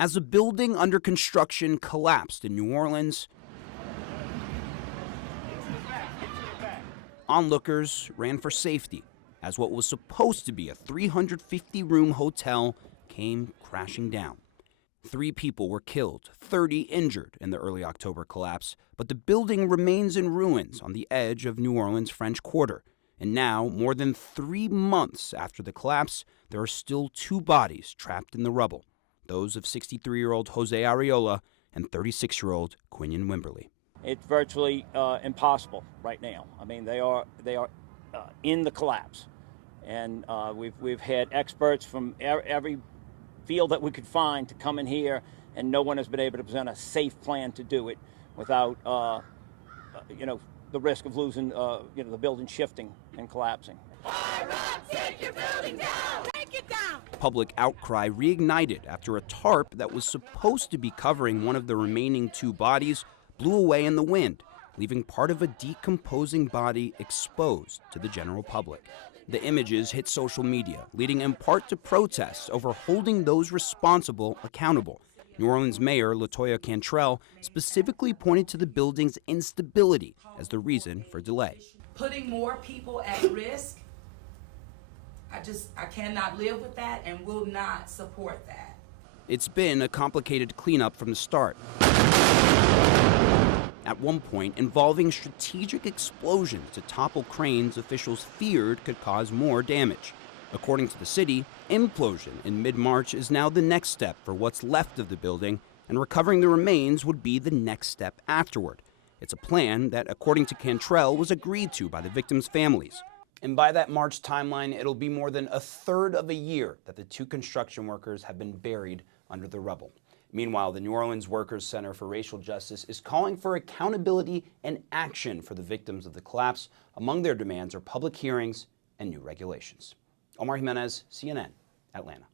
As a building under construction collapsed in New Orleans, onlookers ran for safety as what was supposed to be a 350-room hotel came crashing down. 3 people were killed, 30 injured in the early October collapse, but the building remains in ruins on the edge of New Orleans' French Quarter. And now, more than 3 months after the collapse, there are still 2 bodies trapped in the rubble, those of 63-year-old Jose Arreola and 36-year-old Quinion Wimberly. It's virtually impossible right now. I mean, they are in the collapse, and we've had experts from every field that we could find to come in here, and no one has been able to present a safe plan to do it without the risk of losing the building shifting and collapsing. Take your building down! Take it down! Public outcry reignited after a tarp that was supposed to be covering one of the remaining 2 bodies blew away in the wind, leaving part of a decomposing body exposed to the general public. The images hit social media, leading in part to protests over holding those responsible accountable. New Orleans Mayor LaToya Cantrell specifically pointed to the building's instability as the reason for delay. Putting more people at risk, I cannot live with that and will not support that. It's been a complicated cleanup from the start. At one point, involving strategic explosions to topple cranes officials feared could cause more damage. According to the city, implosion in mid-March is now the next step for what's left of the building, and recovering the remains would be the next step afterward. It's a plan that, according to Cantrell, was agreed to by the victims' families. And by that March timeline, it'll be more than a third of a year that the 2 construction workers have been buried under the rubble. Meanwhile, the New Orleans Workers Center for Racial Justice is calling for accountability and action for the victims of the collapse. Among their demands are public hearings and new regulations. Omar Jimenez, CNN, Atlanta.